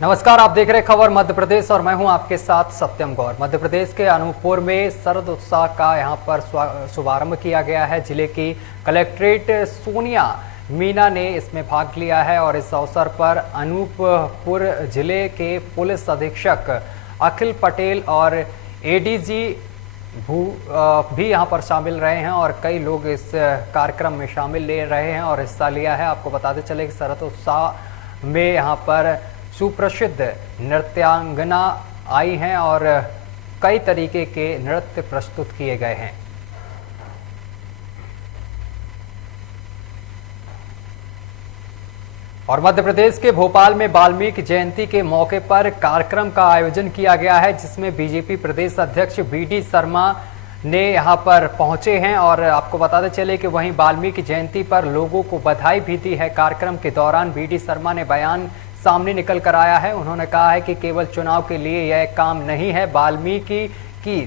नमस्कार, आप देख रहे खबर मध्य प्रदेश और मैं हूं आपके साथ सत्यम गौर। मध्य प्रदेश के अनूपपुर में शरद उत्सव का यहां पर शुभारंभ किया गया है। जिले की कलेक्ट्रेट सोनिया मीना ने इसमें भाग लिया है और इस अवसर पर अनूपपुर जिले के पुलिस अधीक्षक अखिल पटेल और एडीजी भी यहां पर शामिल रहे हैं और कई लोग इस कार्यक्रम में शामिल ले रहे हैं और हिस्सा लिया है। आपको बताते चले कि शरद उत्सव में यहां पर सुप्रसिद्ध नृत्यांगना आई हैं और कई तरीके के नृत्य प्रस्तुत किए गए हैं। और मध्य प्रदेश के भोपाल में वाल्मीकि जयंती के मौके पर कार्यक्रम का आयोजन किया गया है, जिसमें बीजेपी प्रदेश अध्यक्ष बीडी शर्मा ने यहां पर पहुंचे हैं और आपको बताते चले कि वहीं वाल्मीकि जयंती पर लोगों को बधाई भी दी है। कार्यक्रम के दौरान बीडी शर्मा ने बयान सामने निकल कर आया है। उन्होंने कहा है कि केवल चुनाव के लिए यह काम नहीं है, वाल्मीकि की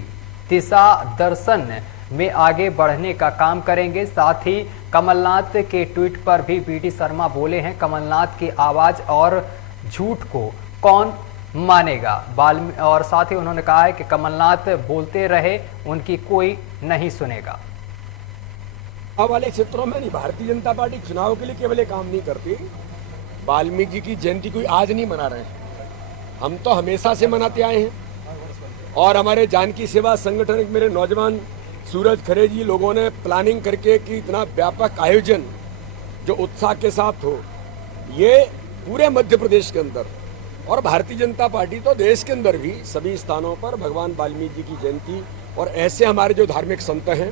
दिशा दर्शन में आगे बढ़ने का काम करेंगे। साथ ही कमलनाथ के ट्वीट पर भी बीडी शर्मा बोले हैं, कमलनाथ की आवाज और झूठ को कौन मानेगा। और साथ ही उन्होंने कहा है कि कमलनाथ बोलते रहे, उनकी कोई नहीं सुनेगा। वाले क्षेत्रों में नहीं, भारतीय जनता पार्टी चुनाव के लिए केवल काम नहीं करती। वाल्मीकि जी की जयंती कोई आज नहीं मना रहे हैं, हम तो हमेशा से मनाते आए हैं। और हमारे जानकी सेवा संगठन मेरे नौजवान सूरज खरे जी लोगों ने प्लानिंग करके कि इतना व्यापक आयोजन जो उत्साह के साथ हो, ये पूरे मध्य प्रदेश के अंदर और भारतीय जनता पार्टी तो देश के अंदर भी सभी स्थानों पर भगवान वाल्मीकि जी की जयंती और ऐसे हमारे जो धार्मिक संत हैं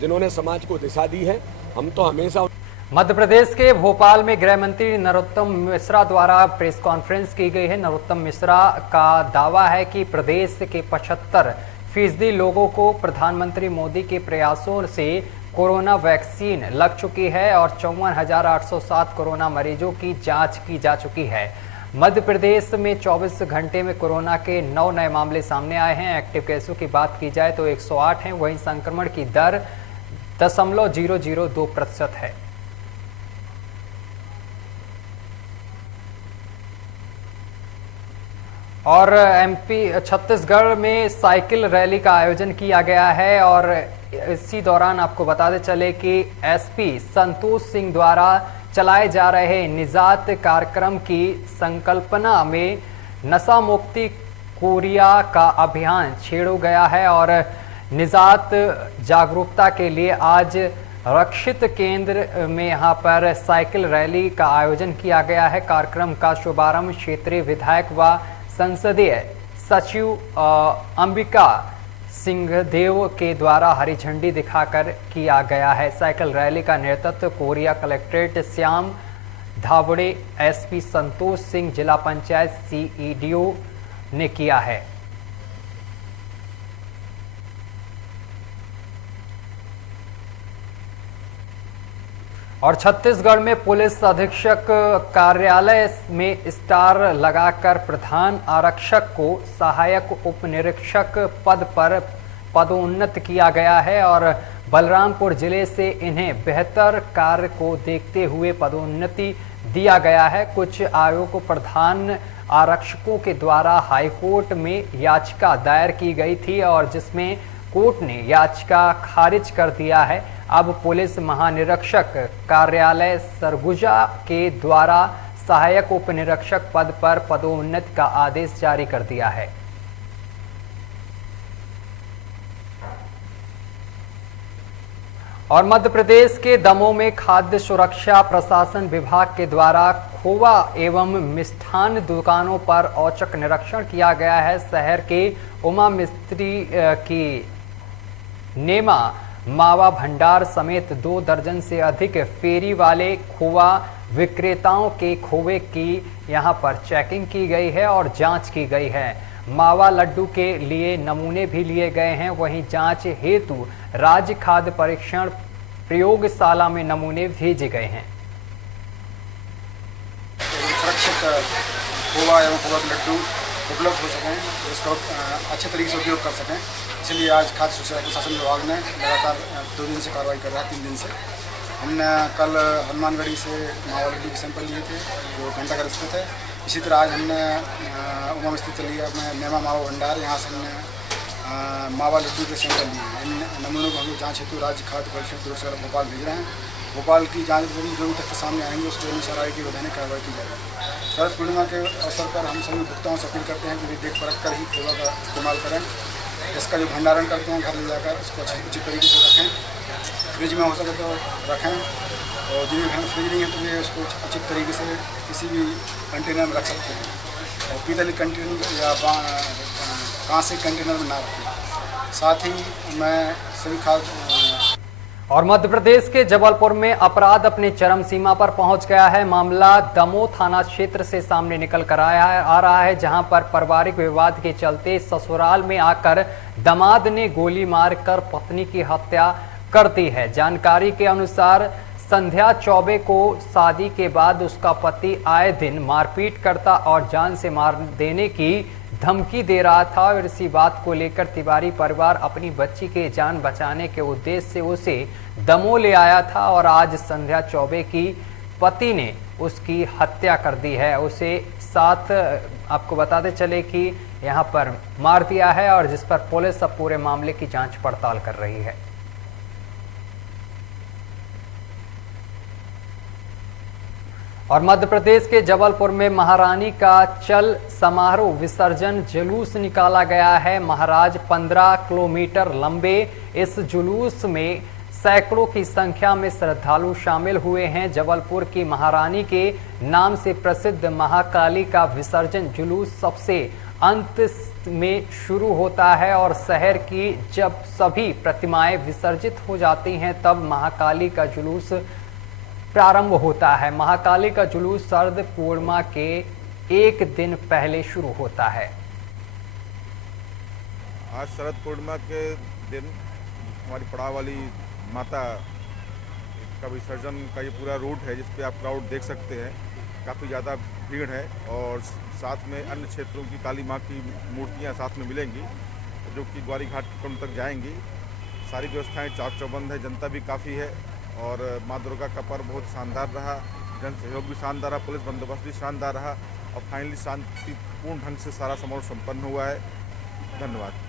जिन्होंने समाज को दिशा दी है, हम तो हमेशा। मध्य प्रदेश के भोपाल में गृह मंत्री नरोत्तम मिश्रा द्वारा प्रेस कॉन्फ्रेंस की गई है। नरोत्तम मिश्रा का दावा है कि प्रदेश के 75% लोगों को प्रधानमंत्री मोदी के प्रयासों से कोरोना वैक्सीन लग चुकी है और 54,807 कोरोना मरीजों की जांच की जा चुकी है। मध्य प्रदेश में 24 घंटे में कोरोना के 9 नए मामले सामने आए हैं। एक्टिव केसों की बात की जाए तो 108 हैं, वहीं संक्रमण की दर 0.002% है। और एमपी छत्तीसगढ़ में साइकिल रैली का आयोजन किया गया है और इसी दौरान आपको बताते चले कि एसपी संतोष सिंह द्वारा चलाए जा रहे निजात कार्यक्रम की संकल्पना में नशा मुक्ति कोरिया का अभियान छेड़ा गया है और निजात जागरूकता के लिए आज रक्षित केंद्र में यहां पर साइकिल रैली का आयोजन किया गया है। कार्यक्रम का शुभारंभ क्षेत्रीय विधायक व संसदीय सचिव अंबिका सिंहदेव के द्वारा हरी झंडी दिखाकर किया गया है। साइकिल रैली का नेतृत्व कोरिया कलेक्ट्रेट श्याम धावड़े, एसपी संतोष सिंह, जिला पंचायत सीईडीओ ने किया है। और छत्तीसगढ़ में पुलिस अधीक्षक कार्यालय में स्टार लगाकर प्रधान आरक्षक को सहायक उप निरीक्षक पद पर पदोन्नत किया गया है और बलरामपुर जिले से इन्हें बेहतर कार्य को देखते हुए पदोन्नति दिया गया है। कुछ आयोग प्रधान आरक्षकों के द्वारा हाईकोर्ट में याचिका दायर की गई थी और जिसमें कोर्ट ने याचिका खारिज कर दिया है। अब पुलिस महानिरीक्षक कार्यालय सरगुजा के द्वारा सहायक उप निरीक्षक पद पर पदोन्नति का आदेश जारी कर दिया है। और मध्य प्रदेश के दमोह में खाद्य सुरक्षा प्रशासन विभाग के द्वारा खोवा एवं मिष्ठान दुकानों पर औचक निरीक्षण किया गया है। शहर के उमा मिस्त्री की नेमा मावा भंडार समेत 2 दर्जन से अधिक फेरी वाले खोवा विक्रेताओं के खोवे की यहां पर चेकिंग की गई है और जांच की गई है। मावा लड्डू के लिए नमूने भी लिए गए हैं, वहीं जांच हेतु राज्य खाद्य परीक्षण प्रयोगशाला में नमूने भेजे गए हैं। सुरक्षित खोवा एवं खोवा के लड्डू उपलब्ध हो सकें, इसका अच्छे तरीके से उपयोग कर सकें, इसलिए आज खाद्य सुरक्षा प्रशासन विभाग ने लगातार 2 दिन से कार्रवाई कर रहा है। 3 दिन से हमने कल हनुमानगढ़ी से मावा लड्डू के सैंपल लिए थे जो घंटाघर स्थित है इसी तरह आज हमने उमा में स्थित चलिए अपने नेमा मावा भंडार, यहाँ से हमने मावा लड्डू के सैंपल लिए हैं। इन नमूनों को हम लोग जाँच हेतु राज्य खाद्य परीक्षण प्रयोगशाला भोपाल भेज रहे हैं। भोपाल की जाँच जो तक सामने आएंगे उसके अनुसार आगे की वैधानिक कार्रवाई की जाएगी। शरद पूर्णिमा के अवसर पर हम सभी उपभोक्ताओं से अपील करते हैं कि वे देख परख कर ही खोवा का इस्तेमाल करें। इसका जो भंडारण करते हैं घर ले जाकर उसको उचित तरीके से रखें। फ्रिज में हो सके तो रखें, और जिनके घर में फ्रिज नहीं है तो वे उसको उचित तरीके से किसी भी कंटेनर में रख सकते हैं, और पीतल कंटेनर या कांसे कंटेनर में ना रखें। साथ ही मैं सभी और मध्य प्रदेश के जबलपुर में अपराध अपने चरम सीमा पर पहुंच गया है। मामला दमोह थाना क्षेत्र से सामने निकल कर आ रहा है, जहां पर पारिवारिक विवाद के चलते ससुराल में आकर दामाद ने गोली मारकर पत्नी की हत्या कर दी है। जानकारी के अनुसार संध्या चौबे को शादी के बाद उसका पति आए दिन मारपीट करता और जान से मार देने की धमकी दे रहा था, और इसी बात को लेकर तिवारी परिवार अपनी बच्ची के जान बचाने के उद्देश्य से उसे दमोह ले आया था, और आज संध्या चौबे की पति ने उसकी हत्या कर दी है। उसे साथ आपको बताते चले कि यहां पर मार दिया है, और जिस पर पुलिस अब पूरे मामले की जांच पड़ताल कर रही है। और मध्य प्रदेश के जबलपुर में महारानी का चल समारोह विसर्जन जुलूस निकाला गया है। महाराज 15 किलोमीटर लंबे इस जुलूस में सैकड़ों की संख्या में श्रद्धालु शामिल हुए हैं। जबलपुर की महारानी के नाम से प्रसिद्ध महाकाली का विसर्जन जुलूस सबसे अंत में शुरू होता है, और शहर की जब सभी प्रतिमाएं विसर्जित हो जाती हैं तब महाकाली का जुलूस प्रारंभ होता है। महाकाली का जुलूस शरद पूर्णिमा के एक दिन पहले शुरू होता है। आज शरद पूर्णिमा के दिन हमारी पड़ाव वाली माता का विसर्जन का ये पूरा रूट है, जिस पे आप क्राउड देख सकते हैं। काफ़ी ज़्यादा भीड़ है, और साथ में अन्य क्षेत्रों की काली माँ की मूर्तियाँ साथ में मिलेंगी, जो कि ग्वारी घाट के कुंड तक जाएंगी। सारी व्यवस्थाएं चाक चौबंद है, जनता भी काफ़ी है, और माँ दुर्गा का पर्व बहुत शानदार रहा। जन सहयोग भी शानदार रहा, पुलिस बंदोबस्त भी शानदार रहा, और फाइनली शांतिपूर्ण ढंग से सारा समारोह संपन्न हुआ है। धन्यवाद।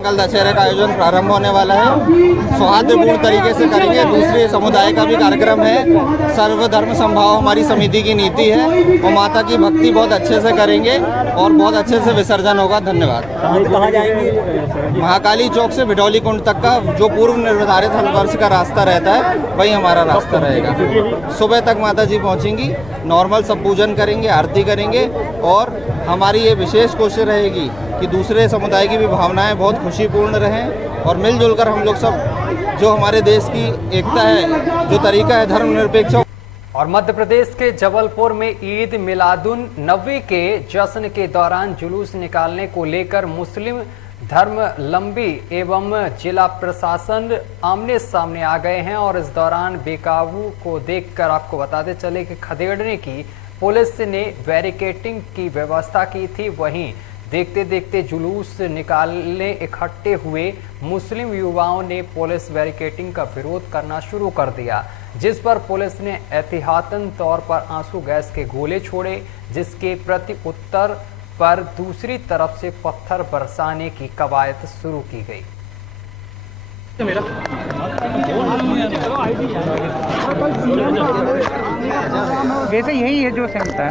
कल दशहरे का आयोजन प्रारंभ होने वाला है। सौहार्दपूर्ण तरीके से करेंगे। दूसरे समुदाय का भी कार्यक्रम है। सर्वधर्म संभाव हमारी समिति की नीति है, और माता की भक्ति बहुत अच्छे से करेंगे, और बहुत अच्छे से विसर्जन होगा। धन्यवाद। कहाँ जाएंगे? महाकाली चौक से भिटौली कुंड तक का जो पूर्व निर्धारित वर्ष का रास्ता रहता है वही हमारा रास्ता रहेगा। सुबह तक माता जी पहुँचेंगी, नॉर्मल सब पूजन करेंगे, आरती करेंगे, और हमारी ये विशेष कोशिश रहेगी कि दूसरे समुदाय की भी भावनाएं बहुत खुशीपूर्ण रहें, और मिलजुल कर हम लोग सब जो हमारे देश की एकता है, जो तरीका है धर्मनिरपेक्ष। और मध्य प्रदेश के जबलपुर में ईद मिलादुन नबी के जश्न के दौरान जुलूस निकालने को लेकर मुस्लिम धर्मावलंबी एवं जिला प्रशासन आमने सामने आ गए हैं, और इस दौरान बेकाबू को देखकर आपको बताते चले कि खदेड़ने की पुलिस ने बैरिकेडिंग की व्यवस्था की थी। वहीं देखते देखते जुलूस निकालने इकट्ठे हुए मुस्लिम युवाओं ने पुलिस बैरिकेडिंग का विरोध करना शुरू कर दिया, जिस पर पुलिस ने एहतियातन तौर पर आंसू गैस के गोले छोड़े, जिसके प्रति उत्तर पर दूसरी तरफ से पत्थर बरसाने की कवायद शुरू की गई। वैसे यही है जो सहमता है।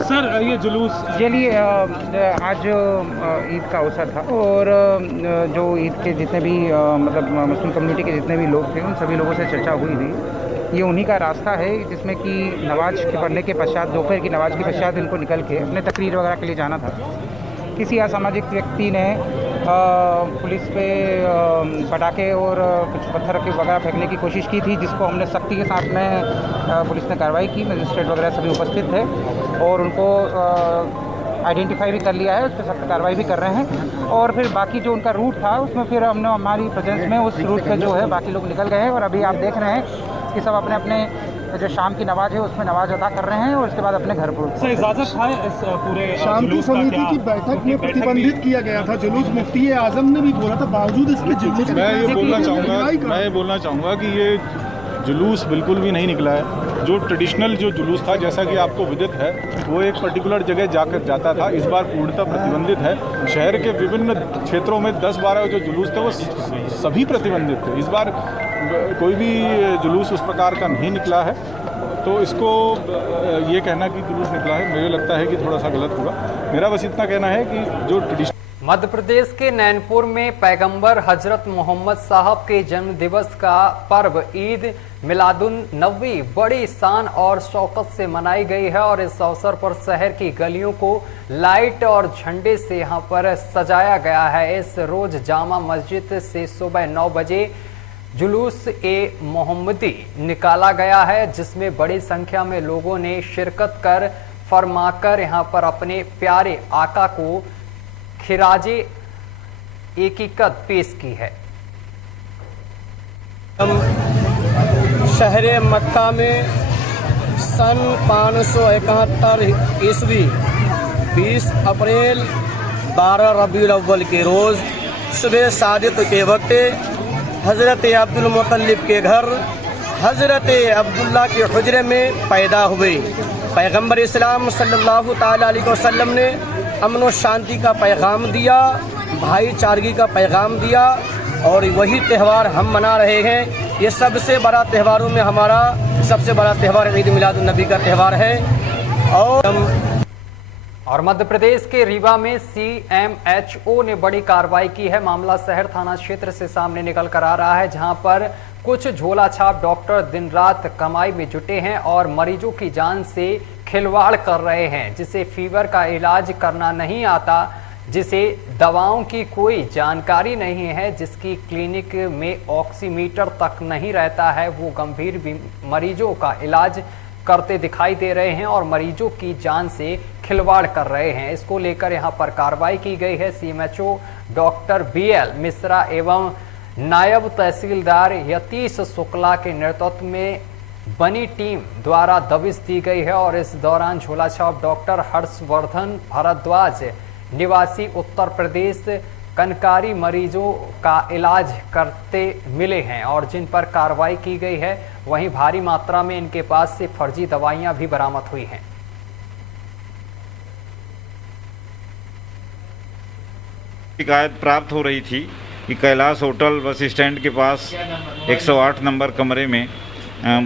सर ये जुलूस ये लिए आज ईद का अवसर था, और जो ईद के जितने भी मतलब मुस्लिम कम्युनिटी के जितने भी लोग थे उन सभी लोगों से चर्चा हुई थी। ये उन्हीं का रास्ता है जिसमें कि नमाज के पढ़ने के पश्चात, दोपहर की नमाज के पश्चात इनको निकल के अपने तकरीर वगैरह के लिए जाना था। किसी असामाजिक व्यक्ति ने पुलिस पे पटाखे और कुछ पत्थर वगैरह फेंकने की कोशिश की थी, जिसको हमने सख्ती के साथ में पुलिस ने कार्रवाई की। मजिस्ट्रेट वगैरह सभी उपस्थित थे, और उनको आइडेंटिफाई भी कर लिया है, उस पर सख्त कार्रवाई भी कर रहे हैं। और फिर बाकी जो उनका रूट था उसमें फिर हमने हमारी प्रेजेंस में उस रूट पे जो है बाकी लोग निकल गए हैं, और अभी आप देख रहे हैं कि सब अपने अपने जो शाम की नमाज है उसमें नमाज अदा कर रहे हैं, और उसके बाद अपने घर पर। इजाजत है इस पूरे शांति समिति की बैठक में प्रतिबंधित किया गया था जुलूस। मुफ्ती आजम ने भी बोला था, बावजूद इसके जुलूस। मैं ये बोलना चाहूँगा कि ये जुलूस बिल्कुल भी नहीं निकला है। जो ट्रेडिशनल जो जुलूस था, जैसा कि आपको विदित है, वो एक पर्टिकुलर जगह जाकर जाता था, इस बार पूर्णतः प्रतिबंधित है। शहर के विभिन्न क्षेत्रों में 10-12 जो जुलूस थे वो सभी प्रतिबंधित थे। इस बार कोई भी जुलूस उस प्रकार का नहीं निकला है, तो इसको ये कहना कि जुलूस निकला है, मुझे लगता है कि थोड़ा सा गलत होगा। मेरा बस इतना कहना है कि जो ट्रेडिशनल मध्य प्रदेश के नैनपुर में पैगंबर हजरत मोहम्मद साहब के जन्म दिवस का पर्व ईद मिलादुन नबी बड़ी शान और शौकत से मनाई गई है और इस अवसर पर शहर की गलियों को लाइट और झंडे से यहां पर सजाया गया है। इस रोज जामा मस्जिद से सुबह 9 बजे जुलूस ए मोहम्मदी निकाला गया है, जिसमें बड़ी संख्या में लोगों ने शिरकत कर फरमाकर यहां पर अपने प्यारे आका को खिराजे एकीकत पेश की है। शहर मक्का में सन 571 ईस्वी 20 अप्रैल 12 रबीउल अव्वल के रोज सुबह सादिक के वक्त हज़रत अब्दुल मुत्तलिब के घर हज़रत अब्दुल्ला के हुजरे में पैदा हुए। पैगंबर इस्लाम सल्लल्लाहु ताला अलैहि वसल्लम ने अमन व शांति का पैगाम दिया, भाईचारगी का पैगाम दिया और वही त्यौहार हम मना रहे हैं। ये सबसे बड़ा त्योहारों में हमारा सबसे बड़ा त्यौहार ईद मिलादुन नबी का त्यौहार है। और मध्य प्रदेश के रीवा में CMHO ने बड़ी कार्रवाई की है। मामला शहर थाना क्षेत्र से सामने निकल कर आ रहा है, जहां पर कुछ झोला छाप डॉक्टर दिन रात कमाई में जुटे हैं और मरीजों की जान से खिलवाड़ कर रहे हैं, जिसे फीवर का इलाज करना नहीं आता, जिसे दवाओं की कोई जानकारी नहीं है, जिसकी क्लिनिक में ऑक्सीमीटर तक नहीं रहता है, वो गंभीर मरीजों का इलाज करते दिखाई दे रहे हैं और मरीजों की जान से खिलवाड़ कर रहे हैं। इसको लेकर यहां पर कार्रवाई की गई है। CMHO डॉक्टर BL मिश्रा एवं नायब तहसीलदार यतीश शुक्ला के नेतृत्व में बनी टीम द्वारा दबिश दी गई है और इस दौरान झोला छाप डॉक्टर हर्षवर्धन भारद्वाज निवासी उत्तर प्रदेश कनकारी मरीजों का इलाज करते मिले हैं और जिन पर कार्रवाई की गई है, वहीं भारी मात्रा में इनके पास से फर्जी दवाइयां भी बरामद हुई हैं। शिकायत प्राप्त हो रही थी कि कैलाश होटल बस स्टैंड के पास 108 नंबर कमरे में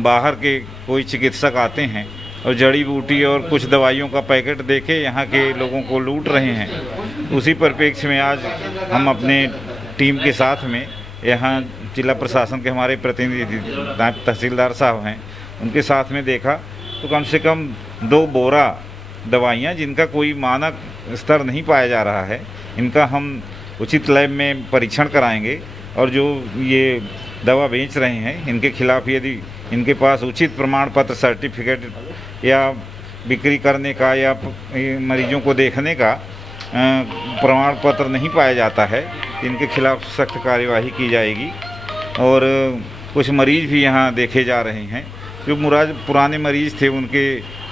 बाहर के कोई चिकित्सक आते हैं और जड़ी बूटी और कुछ दवाइयों का पैकेट देके यहाँ के लोगों को लूट रहे हैं। उसी परिप्रेक्ष्य में आज हम अपने टीम के साथ में यहाँ जिला प्रशासन के हमारे प्रतिनिधि तहसीलदार साहब हैं, उनके साथ में देखा तो कम से कम 2 बोरा दवाइयाँ जिनका कोई मानक स्तर नहीं पाया जा रहा है, इनका हम उचित लैब में परीक्षण कराएंगे और जो ये दवा बेच रहे हैं इनके खिलाफ यदि इनके पास उचित प्रमाण पत्र सर्टिफिकेट या बिक्री करने का या मरीजों को देखने का प्रमाण पत्र नहीं पाया जाता है, इनके खिलाफ सख्त कार्यवाही की जाएगी। और कुछ मरीज भी यहाँ देखे जा रहे हैं, जो पुराने मरीज थे उनके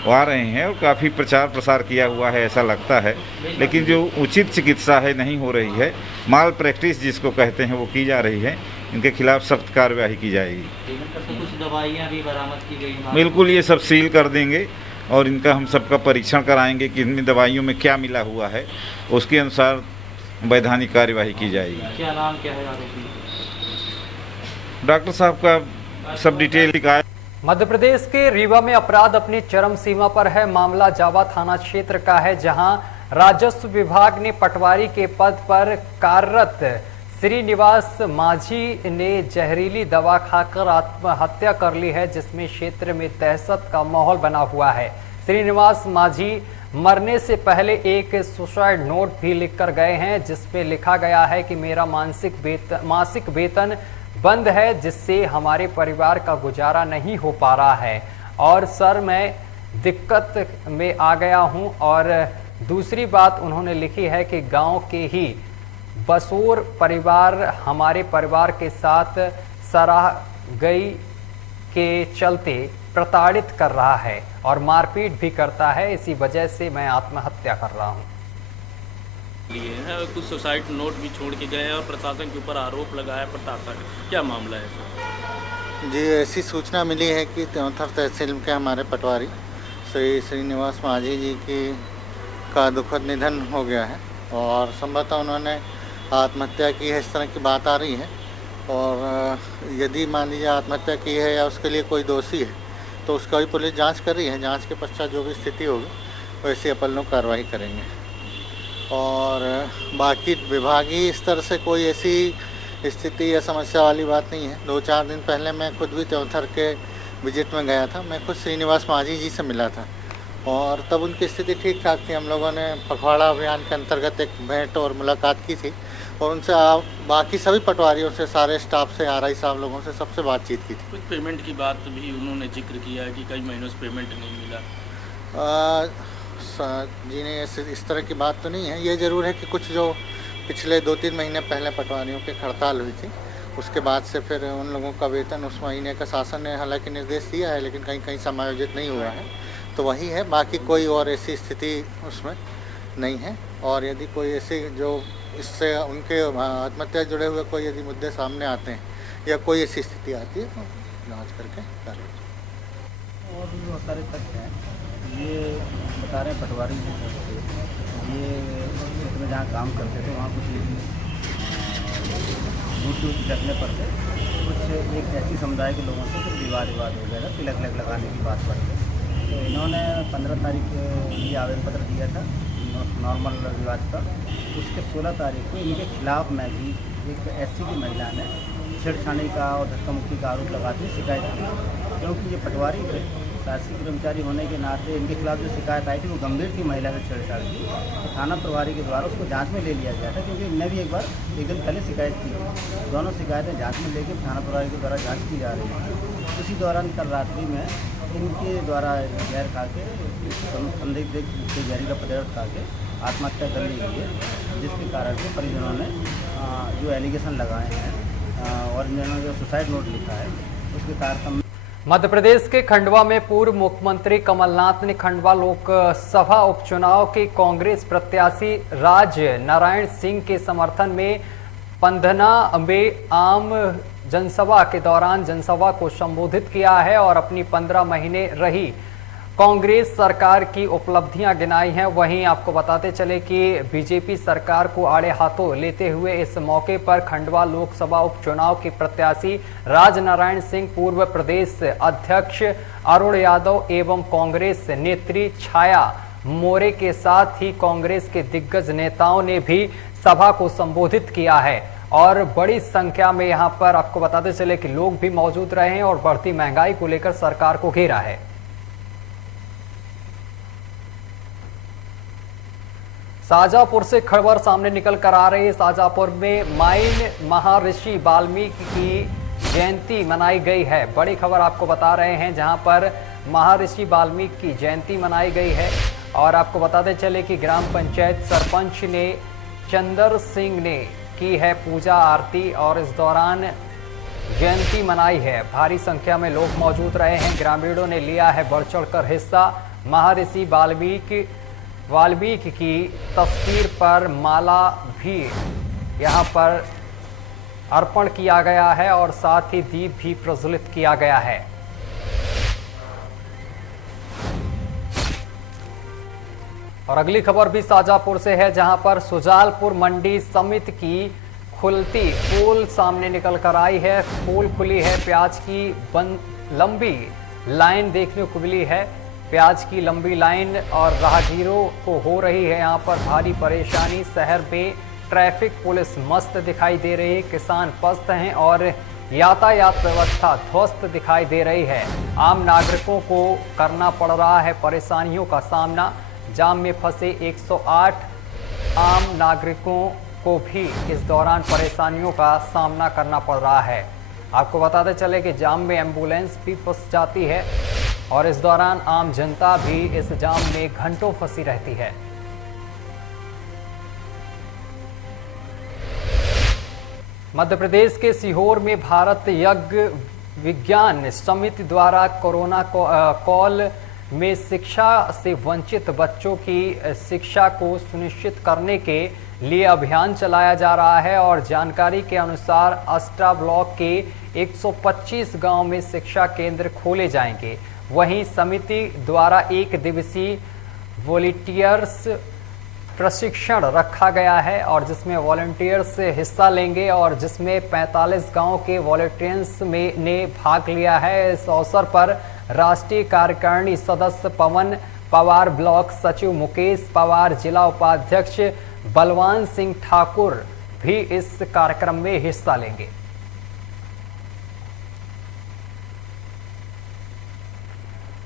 आ रहे हैं और काफ़ी प्रचार प्रसार किया हुआ है ऐसा लगता है, लेकिन जो उचित चिकित्सा है नहीं हो रही है, माल प्रैक्टिस जिसको कहते हैं वो की जा रही है, इनके खिलाफ सख्त कार्यवाही की जाएगी। कुछ दवाइयाँ भी बरामद की गई? बिल्कुल, ये सब सील कर देंगे और इनका हम सबका परीक्षण कराएंगे कि इनमें दवाइयों में क्या मिला हुआ है, उसके अनुसार वैधानिक कार्यवाही की जाएगी। क्या नाम क्या है आरोपी? डॉक्टर साहब का सब डिटेल शिकायत। मध्य प्रदेश के रीवा में अपराध अपनी चरम सीमा पर है। मामला जावा थाना क्षेत्र का है, जहां राजस्व विभाग ने पटवारी के पद पर कार्यरत श्रीनिवास माझी ने जहरीली दवा खाकर आत्महत्या कर ली है, जिसमें क्षेत्र में दहशत का माहौल बना हुआ है। श्रीनिवास माझी मरने से पहले एक सुसाइड नोट भी लिखकर गए हैं, जिसमें लिखा गया है कि मेरा मासिक वेतन बंद है, जिससे हमारे परिवार का गुजारा नहीं हो पा रहा है और सर मैं दिक्कत में आ गया हूं। और दूसरी बात उन्होंने लिखी है कि गांव के ही बसोर परिवार हमारे परिवार के साथ सराहगई के चलते प्रताड़ित कर रहा है और मारपीट भी करता है, इसी वजह से मैं आत्महत्या कर रहा हूं। लिए हैं और कुछ सुसाइड नोट भी छोड़ के गए हैं और प्रशासन के ऊपर आरोप लगाया प्रताड़ना। क्या मामला है सर? जी, ऐसी सूचना मिली है कि त्योंथर तहसील के हमारे पटवारी श्री श्रीनिवास माझी जी का दुखद निधन हो गया है और संभवतः उन्होंने आत्महत्या की है, इस तरह की बात आ रही है। और यदि मान लीजिए आत्महत्या की है या उसके लिए कोई दोषी है तो उसका भी पुलिस जांच कर रही है। जांच के पश्चात जो भी स्थिति होगी वैसे अपन लोग कार्रवाई करेंगे। और बाकी विभागीय स्तर से कोई ऐसी स्थिति या समस्या वाली बात नहीं है। 2-4 दिन पहले मैं खुद भी त्योंथर के विजिट में गया था। मैं खुद श्रीनिवास माझी जी से मिला था और तब उनकी स्थिति ठीक ठाक थी। हम लोगों ने पखवाड़ा अभियान के अंतर्गत एक भेंट और मुलाकात की थी और उनसे बाकी सभी पटवारियों से, सारे स्टाफ से, RI साहब लोगों से सबसे बातचीत की थी। कुछ पेमेंट की बात भी उन्होंने जिक्र किया है कि कई महीनों से पेमेंट नहीं मिला। जी नहीं, इस तरह की बात तो नहीं है। ये ज़रूर है कि कुछ जो पिछले 2-3 महीने पहले पटवारियों की हड़ताल हुई थी उसके बाद से फिर उन लोगों का वेतन उस महीने का शासन ने हालांकि निर्देश दिया है लेकिन कहीं कहीं समायोजित नहीं हुआ है, तो वही है। बाकी कोई और ऐसी स्थिति उसमें नहीं है। और यदि कोई ऐसी जो इससे उनके आत्महत्या जुड़े हुए कोई यदि मुद्दे सामने आते हैं या कोई ऐसी स्थिति आती है तो जाँच करके कार्रवाई। और भी बहुत सारे तथ्य हैं। ये बता रहे हैं पटवारी ये क्षेत्र में जहाँ काम करते थे वहाँ कुछ ड्यूटी रखने पर से कुछ एक ऐसी समुदाय के लोगों से कुछ विवाद हो गया था, तिलक लगाने की बात पर से। तो इन्होंने 15 तारीख ये आवेदन पत्र दिया था नॉर्मल विवाद का। उसके 16 तारीख को इनके खिलाफ में भी एक SC की महिला ने छेड़छाड़ी का और धक्का मुक्की का आरोप लगाते हुए शिकायत की। क्योंकि ये पटवारी थे, शासकीय कर्मचारी होने के नाते इनके खिलाफ जो शिकायत आई थी वो गंभीर थी, महिला से छेड़छाड़ की। तो थाना प्रभारी के द्वारा उसको जांच में ले लिया गया था क्योंकि इनने भी एक दिन पहले शिकायत की। दोनों शिकायतें जांच में लेकर थाना प्रभारी के द्वारा जांच की जा रही है। उसी दौरान कल रात्रि में इनके द्वारा जहर खा के संदिग्ध जहरी का पदार्थ खा के आत्महत्या कर ली गई है, जिसके कारण से परिजनों ने जो एलिगेशन लगाए हैं और इन्होंने जो सुसाइड नोट लिखा है उसके कारण। मध्य प्रदेश के खंडवा में पूर्व मुख्यमंत्री कमलनाथ ने खंडवा लोकसभा उपचुनाव के कांग्रेस प्रत्याशी राज नारायण सिंह के समर्थन में पंधना में आम जनसभा के दौरान जनसभा को संबोधित किया है और अपनी 15 महीने रही कांग्रेस सरकार की उपलब्धियां गिनाई हैं। वहीं आपको बताते चले कि बीजेपी सरकार को आड़े हाथों लेते हुए इस मौके पर खंडवा लोकसभा उपचुनाव के प्रत्याशी राज नारायण सिंह, पूर्व प्रदेश अध्यक्ष अरुण यादव एवं कांग्रेस नेत्री छाया मोरे के साथ ही कांग्रेस के दिग्गज नेताओं ने भी सभा को संबोधित किया है और बड़ी संख्या में यहां पर आपको बताते चले कि लोग भी मौजूद रहे हैं और बढ़ती महंगाई को लेकर सरकार को घेरा है। शाहजहांपुर से खबर सामने निकल कर आ रही है। शाहजहांपुर में माइन महर्षि वाल्मीकि की जयंती मनाई गई है। बड़ी खबर आपको बता रहे हैं जहां पर महर्षि वाल्मीकि की जयंती मनाई गई है और आपको बताते चले कि ग्राम पंचायत सरपंच ने चंदर सिंह ने की है पूजा आरती और इस दौरान जयंती मनाई है। भारी संख्या में लोग मौजूद रहे हैं, ग्रामीणों ने लिया है बढ़ चढ़कर हिस्सा। महर्षि वाल्मीकि की तस्वीर पर माला भी यहाँ पर अर्पण किया गया है और साथ ही दीप भी प्रज्वलित किया गया है। और अगली खबर भी शाहजहांपुर से है जहां पर सुजालपुर मंडी समिति की खुलती पोल सामने निकल कर आई है। पोल खुली है, प्याज की लंबी लाइन देखने को मिली है। प्याज की लंबी लाइन और राहगीरों को हो रही है यहाँ पर भारी परेशानी। शहर में ट्रैफिक पुलिस मस्त दिखाई दे रही है, किसान पस्त हैं और यातायात व्यवस्था ध्वस्त दिखाई दे रही है। आम नागरिकों को करना पड़ रहा है परेशानियों का सामना। जाम में फंसे 108 आम नागरिकों को भी इस दौरान परेशानियों का सामना करना पड़ रहा है। आपको बताते चले कि जाम में एम्बुलेंस भी फंस जाती है और इस दौरान आम जनता भी इस जाम में घंटों फंसी रहती है। मध्य प्रदेश के सीहोर में भारत यज्ञ विज्ञान समिति द्वारा कोरोना कॉल में शिक्षा से वंचित बच्चों की शिक्षा को सुनिश्चित करने के लिए अभियान चलाया जा रहा है और जानकारी के अनुसार अस्टा ब्लॉक के 125 गांव में शिक्षा केंद्र खोले जाएंगे। वहीं समिति द्वारा 1 दिवसीय वॉलंटियर्स प्रशिक्षण रखा गया है और जिसमें वॉलंटियर्स हिस्सा लेंगे और जिसमें 45 गांव के वॉलंटियर्स ने भाग लिया है। इस अवसर पर राष्ट्रीय कार्यकारिणी सदस्य पवन पवार, ब्लॉक सचिव मुकेश पवार, जिला उपाध्यक्ष बलवान सिंह ठाकुर भी इस कार्यक्रम में हिस्सा लेंगे।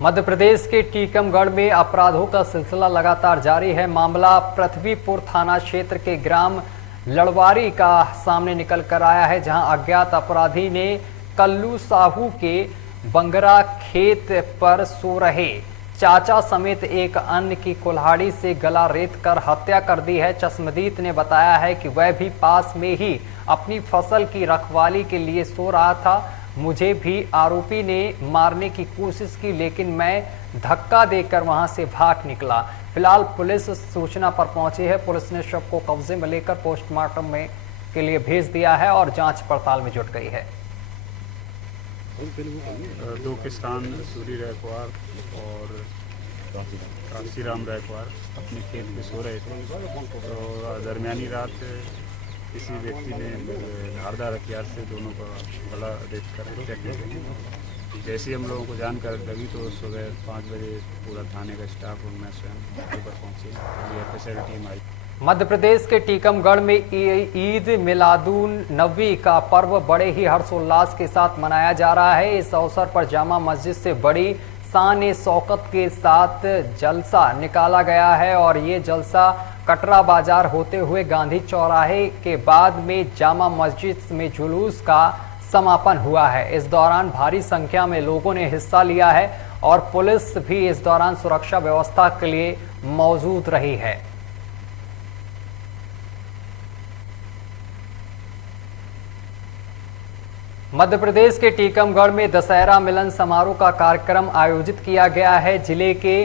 मध्य प्रदेश के टीकमगढ़ में अपराधों का सिलसिला लगातार जारी है। मामला पृथ्वीपुर थाना क्षेत्र के ग्राम लड़वारी का सामने निकल कर आया है, जहां अज्ञात अपराधी ने कल्लू साहू के बंगरा खेत पर सो रहे चाचा समेत एक अन्य की कुल्हाड़ी से गला रेत कर हत्या कर दी है। चश्मदीद ने बताया है कि वह भी पास में ही अपनी फसल की रखवाली के लिए सो रहा था। मुझे भी आरोपी ने मारने की कोशिश की, लेकिन मैं धक्का देकर वहां से भाग निकला। फिलहाल पुलिस सूचना पर पहुंची है। पुलिस ने शव को कब्जे में लेकर पोस्टमार्टम में के लिए भेज दिया है और जांच पड़ताल में जुट गई है। 2 किसान सूरी रैकवार और काशीराम रैकवार अपने खेत में सो रहे थे, तो दरमियानी रात किसी व्यक्ति ने धारदार हथियार से दोनों का गला रेत कर हत्या की गई। जैसे ही हम लोगों को जानकारी लगी तो सुबह 5 बजे पूरा थाने का स्टाफ और मैं स्वयं पर पहुँचे। FSL टीम आई। मध्य प्रदेश के टीकमगढ़ में ईद मिलादुन नबी का पर्व बड़े ही हर्षोल्लास के साथ मनाया जा रहा है। इस अवसर पर जामा मस्जिद से बड़ी शान शौकत के साथ जलसा निकाला गया है और ये जलसा कटरा बाजार होते हुए गांधी चौराहे के बाद में जामा मस्जिद में जुलूस का समापन हुआ है। इस दौरान भारी संख्या में लोगों ने हिस्सा लिया है और पुलिस भी इस दौरान सुरक्षा व्यवस्था के लिए मौजूद रही है। मध्य प्रदेश के टीकमगढ़ में दशहरा मिलन समारोह का कार्यक्रम आयोजित किया गया है। जिले के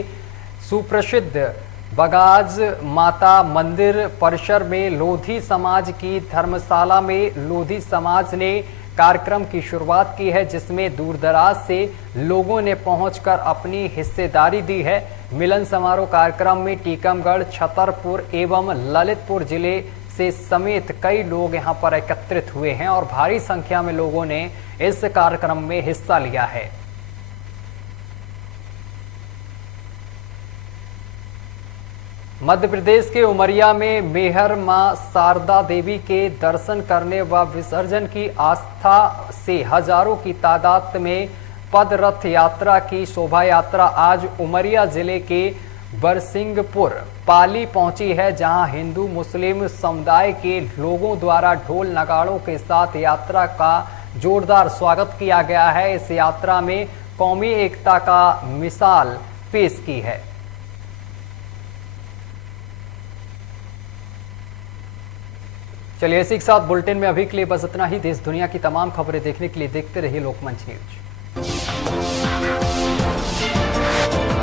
सुप्रसिद्ध बगाज माता मंदिर परिसर में लोधी समाज की धर्मशाला में लोधी समाज ने कार्यक्रम की शुरुआत की है, जिसमें दूरदराज से लोगों ने पहुंचकर अपनी हिस्सेदारी दी है। मिलन समारोह कार्यक्रम में टीकमगढ़, छतरपुर एवं ललितपुर जिले से समेत कई लोग यहां पर एकत्रित हुए हैं और भारी संख्या में लोगों ने इस कार्यक्रम में हिस्सा लिया है। मध्य प्रदेश के उमरिया में मेहर मां शारदा देवी के दर्शन करने व विसर्जन की आस्था से हजारों की तादाद में पद रथ यात्रा की शोभा यात्रा आज उमरिया जिले के बरसिंहपुर पाली पहुंची है, जहां हिंदू मुस्लिम समुदाय के लोगों द्वारा ढोल नगाड़ों के साथ यात्रा का जोरदार स्वागत किया गया है। इस यात्रा में कौमी एकता का मिसाल पेश की है। चलिए इसी के साथ बुलेटिन में अभी के लिए बस इतना ही। देश दुनिया की तमाम खबरें देखने के लिए देखते रहिए लोकमंच न्यूज।